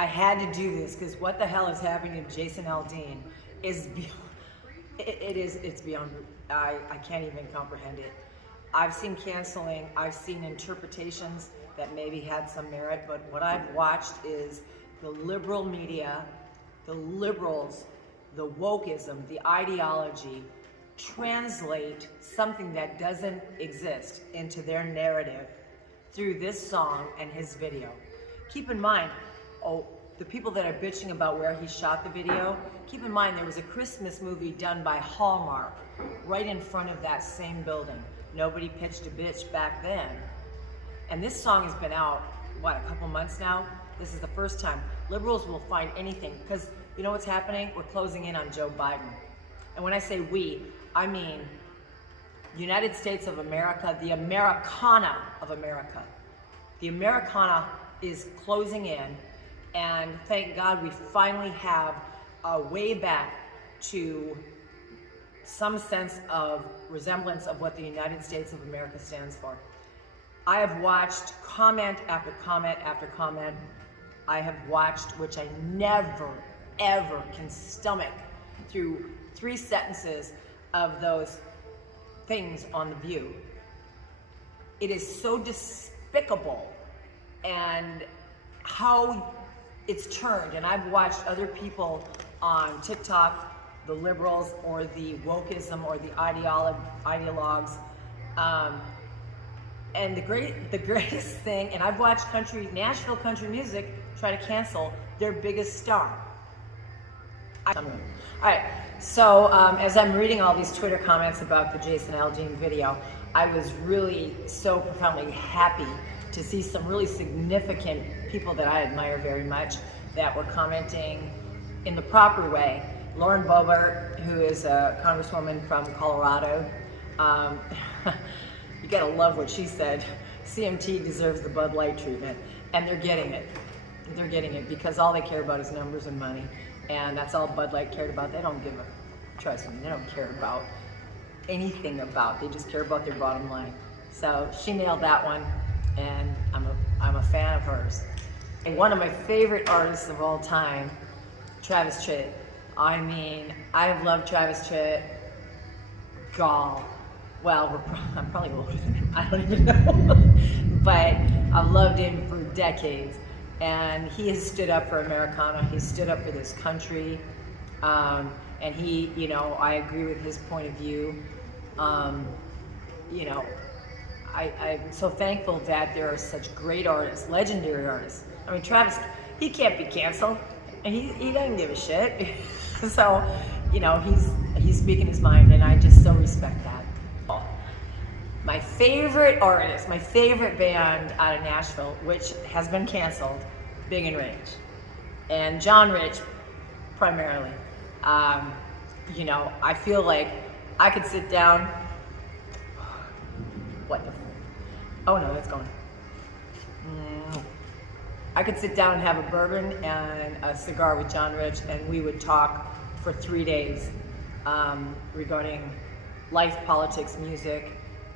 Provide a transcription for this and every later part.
I had to do this because what the hell is happening to Jason Aldean is beyond, it's beyond, I can't even comprehend it. I've seen canceling, I've seen interpretations that maybe had some merit, but what I've watched is the liberal media, the liberals, the wokeism, the ideology, translate something that doesn't exist into their narrative through this song and his video. Keep in mind, the people that are bitching about where he shot the video, keep in mind there was a Christmas movie done by Hallmark right in front of that same building. Nobody pitched a bitch back then. And this song has been out, what, a couple months now? This is the first time. Liberals will find anything, because you know what's happening? We're closing in on Joe Biden. And when I say we, I mean United States of America, the Americana of America. The Americana is closing in, and thank God we finally have a way back to some sense of resemblance of what the United States of America stands for. I have watched comment after comment after comment. I have watched, which I never, ever can stomach, through 3 sentences of those things on The View. It is so despicable, and how it's turned. And I've watched other people on TikTok, the liberals or the wokeism or the ideologues, and the greatest thing, and I've watched Nashville country music try to cancel their biggest star. All right, so as I'm reading all these Twitter comments about the Jason Aldean video, I was really so profoundly happy to see some really significant people that I admire very much that were commenting in the proper way. Lauren Boebert, who is a congresswoman from Colorado, you gotta love what she said. CMT deserves the Bud Light treatment, and they're getting it. They're getting it because all they care about is numbers and money, and that's all Bud Light cared about. They don't give a, trust me, they don't care about anything about. They just care about their bottom line. So she nailed that one, and I'm a fan of hers. And one of my favorite artists of all time, Travis Tritt. I mean, I have loved Travis Tritt. Well, I'm probably older than him, I don't even know. But I've loved him for decades. And he has stood up for Americana, he's stood up for this country. And he, you know, I agree with his point of view. You know, I'm so thankful that there are such great artists, legendary artists. I mean, Travis, he can't be canceled, and he doesn't give a shit. So, you know, he's speaking his mind, and I just so respect that. My favorite artist, my favorite band out of Nashville, which has been canceled, Big and Rich, and John Rich primarily. You know, I feel like I could sit down. What the? Oh no, it's gone. I could sit down and have a bourbon and a cigar with John Rich, and we would talk for 3 days regarding life, politics, music.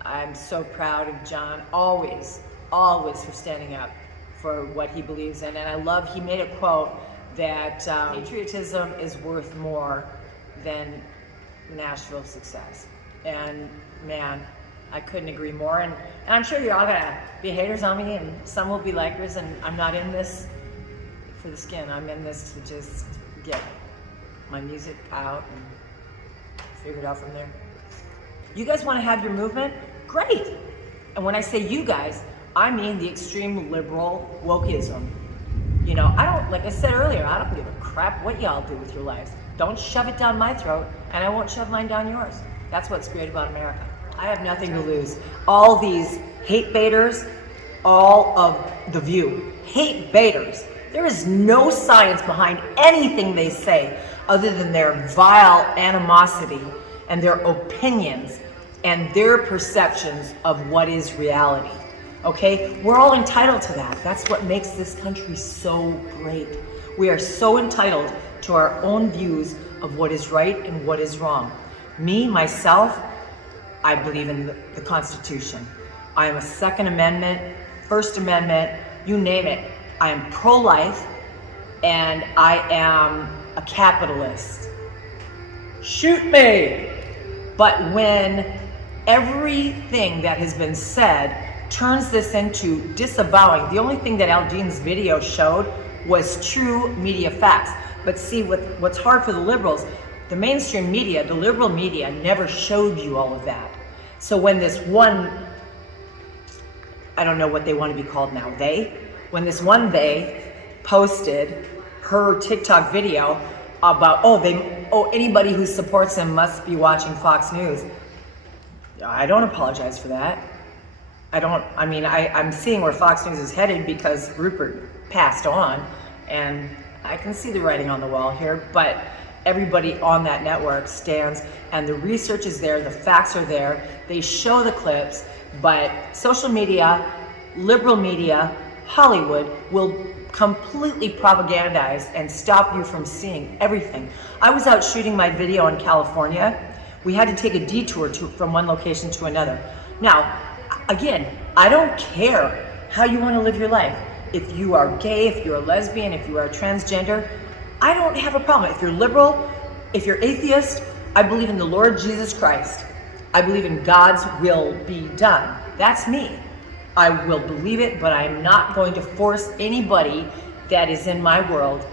I'm so proud of John, always for standing up for what he believes in. And I love, he made a quote that patriotism is worth more than Nashville success. And man, I couldn't agree more. And I'm sure you're all gonna be haters on me, and some will be likers, and I'm not in this for the skin. I'm in this to just get my music out and figure it out from there. You guys wanna have your movement? Great. And when I say you guys, I mean the extreme liberal wokeism. You know, I don't, like I said earlier, I don't give a crap what y'all do with your lives. Don't shove it down my throat, and I won't shove mine down yours. That's what's great about America. I have nothing to lose. All these hate baiters, all of The View, hate baiters. There is no science behind anything they say other than their vile animosity and their opinions and their perceptions of what is reality. Okay? We're all entitled to that. That's what makes this country so great. We are so entitled to our own views of what is right and what is wrong. Me, myself, I believe in the Constitution. I am a Second Amendment, First Amendment, you name it. I am pro-life, and I am a capitalist. Shoot me! But when everything that has been said turns this into disavowing, the only thing that Aldean's video showed was true media facts. But see, what's hard for the liberals, the mainstream media, the liberal media never showed you all of that. So when this one, I don't know what they want to be called now, when this one they posted her TikTok video about, anybody who supports him must be watching Fox News. I don't apologize for that. I'm seeing where Fox News is headed because Rupert passed on, and I can see the writing on the wall here, but everybody on that network stands, and the research is there, the facts are there, they show the clips, but social media, liberal media, Hollywood will completely propagandize and stop you from seeing everything. I was out shooting my video in California. We had to take a detour from one location to another. Now, again, I don't care how you want to live your life. If you are gay, if you're a lesbian, if you are transgender, I don't have a problem. If you're liberal, if you're atheist, I believe in the Lord Jesus Christ. I believe in God's will be done. That's me. I will believe it, but I'm not going to force anybody that is in my world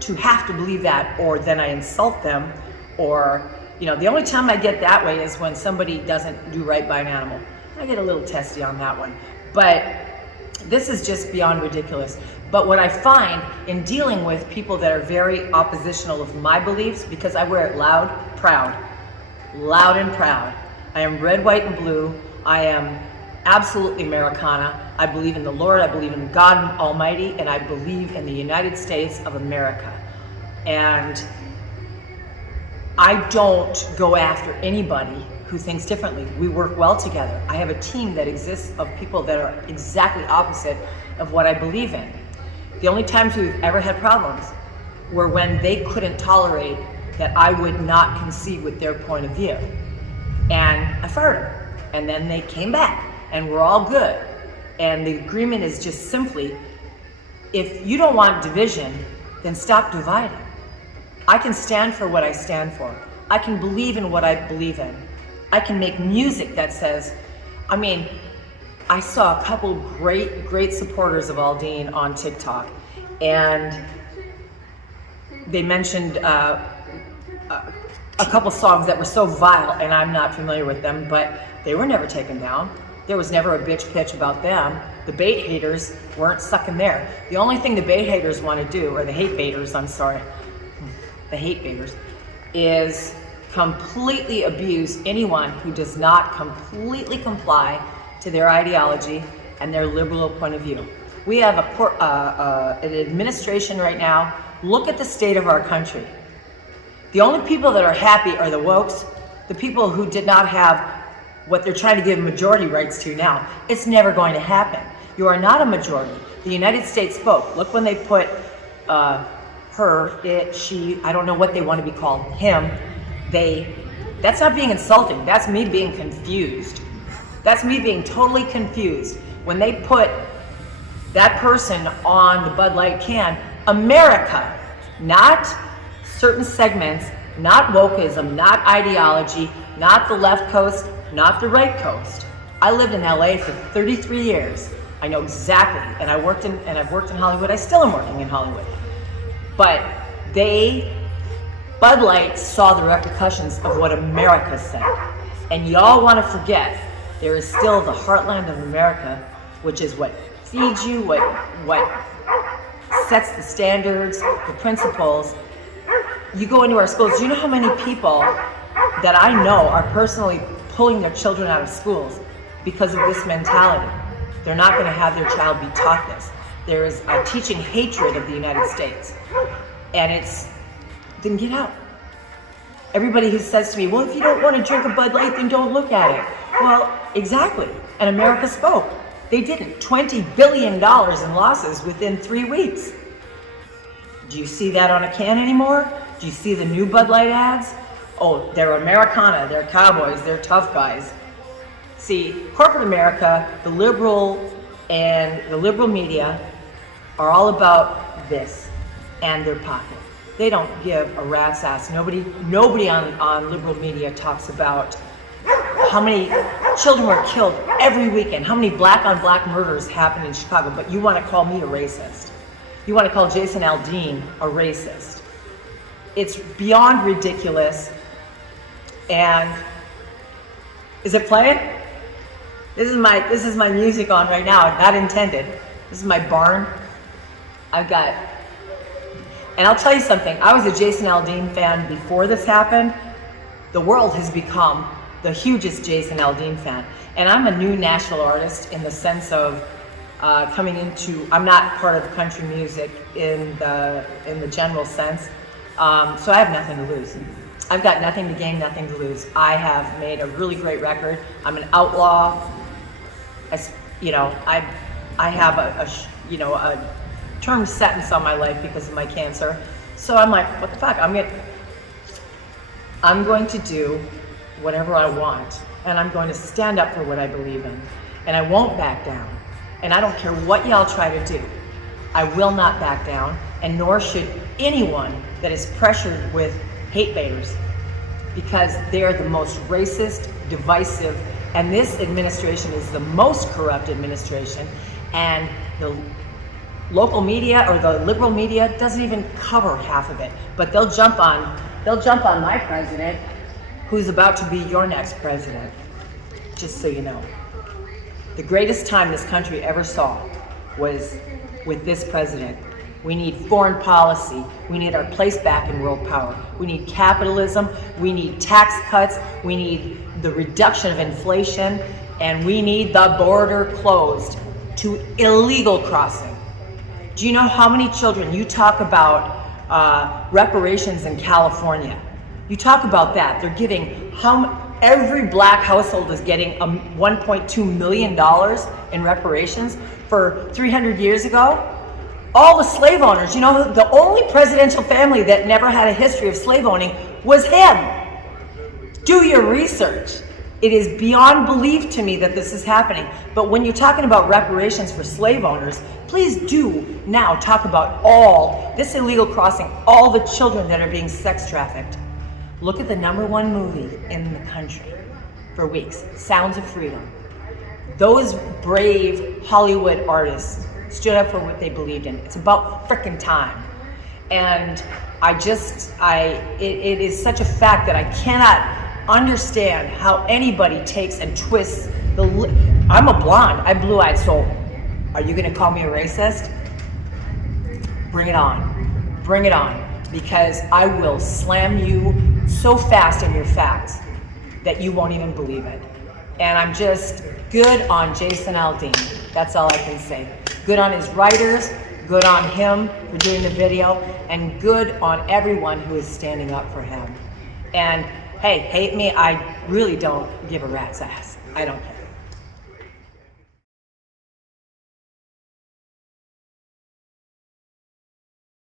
to have to believe that, or then I insult them, or, the only time I get that way is when somebody doesn't do right by an animal. I get a little testy on that one. But this is just beyond ridiculous. But what I find in dealing with people that are very oppositional of my beliefs, because I wear it loud, proud, loud and proud. I am red, white, and blue. I am absolutely Americana. I believe in the Lord, I believe in God Almighty, and I believe in the United States of America. And I don't go after anybody who thinks differently. We work well together. I have a team that exists of people that are exactly opposite of what I believe in. The only times we've ever had problems were when they couldn't tolerate that I would not concede with their point of view. And I fired them. And then they came back. And we're all good. And the agreement is just simply, if you don't want division, then stop dividing. I can stand for what I stand for. I can believe in what I believe in. I can make music that says, I saw a couple great supporters of Aldean on TikTok, and they mentioned a couple songs that were so vile, and I'm not familiar with them, but they were never taken down. There was never a bitch pitch about them. The bait haters weren't sucking there. The only thing the bait haters want to do, or the hate baiters, the hate baiters, is completely abuse anyone who does not completely comply to their ideology and their liberal point of view. We have an administration right now. Look at the state of our country. The only people that are happy are the wokes, the people who did not have what they're trying to give majority rights to now. It's never going to happen. You are not a majority. The United States spoke. Look when they put her, it, she, I don't know what they want to be called, him, they. That's not being insulting. That's me being confused. That's me being totally confused. When they put that person on the Bud Light can, America, not certain segments, not wokeism, not ideology, not the left coast, not the right coast. I lived in LA for 33 years. I know exactly, and I've worked in Hollywood. I still am working in Hollywood. But Bud Light saw the repercussions of what America said. And y'all want to forget, there is still the heartland of America, which is what feeds you, what sets the standards, the principles. You go into our schools, do you know how many people that I know are personally pulling their children out of schools because of this mentality? They're not going to have their child be taught this. There is a teaching hatred of the United States. And then get out. Everybody who says to me, well, if you don't want to drink a Bud Light, then don't look at it. Well, exactly. And America spoke. They didn't. $20 billion in losses within 3 weeks. Do you see that on a can anymore? Do you see the new Bud Light ads? Oh, they're Americana, they're cowboys, they're tough guys. See, corporate America, the liberal and the liberal media are all about this. and their pocket. They don't give a rat's ass. Nobody on liberal media talks about how many children were killed every weekend, how many black on black murders happen in Chicago, but you want to call me a racist. You want to call Jason Aldean a racist. It's beyond ridiculous. And is it playing? This is my music on right now, not intended. This is my barn. And I'll tell you something, I was a Jason Aldean fan before this happened. The world has become the hugest Jason Aldean fan. And I'm a new national artist in the sense of I'm not part of country music in the general sense. So I have nothing to lose. I've got nothing to gain, nothing to lose. I have made a really great record. I'm an outlaw. I have a term sentence on my life because of my cancer. So I'm like, what the fuck? I'm going to do whatever I want, and I'm going to stand up for what I believe in, and I won't back down. And I don't care what y'all try to do. I will not back down, and nor should anyone that is pressured with hate baiters, because they are the most racist, divisive, and this administration is the most corrupt administration, and the local media or the liberal media doesn't even cover half of it. But they'll jump on my president, who's about to be your next president, just so you know. The greatest time this country ever saw was with this president. We need foreign policy. We need our place back in world power. We need capitalism. We need tax cuts. We need the reduction of inflation. And we need the border closed to illegal crossing. Do you know how many children, you talk about reparations in California. You talk about that. They're giving, every black household is getting $1.2 million in reparations for 300 years ago. All the slave owners, the only presidential family that never had a history of slave owning was him. Do your research. It is beyond belief to me that this is happening. But when you're talking about reparations for slave owners, please do now talk about all this illegal crossing, all the children that are being sex trafficked. Look at the #1 movie in the country for weeks, Sounds of Freedom. Those brave Hollywood artists stood up for what they believed in. It's about frickin' time. And it is such a fact that I cannot understand how anybody takes and twists I'm a blonde, I'm blue-eyed, so are you gonna call me a racist? Bring it on, bring it on, because I will slam you so fast in your facts that you won't even believe it. And I'm just good on Jason Aldean. That's all I can say. Good on his writers, good on him for doing the video, and good on everyone who is standing up for him. And hey, hate me, I really don't give a rat's ass. I don't care.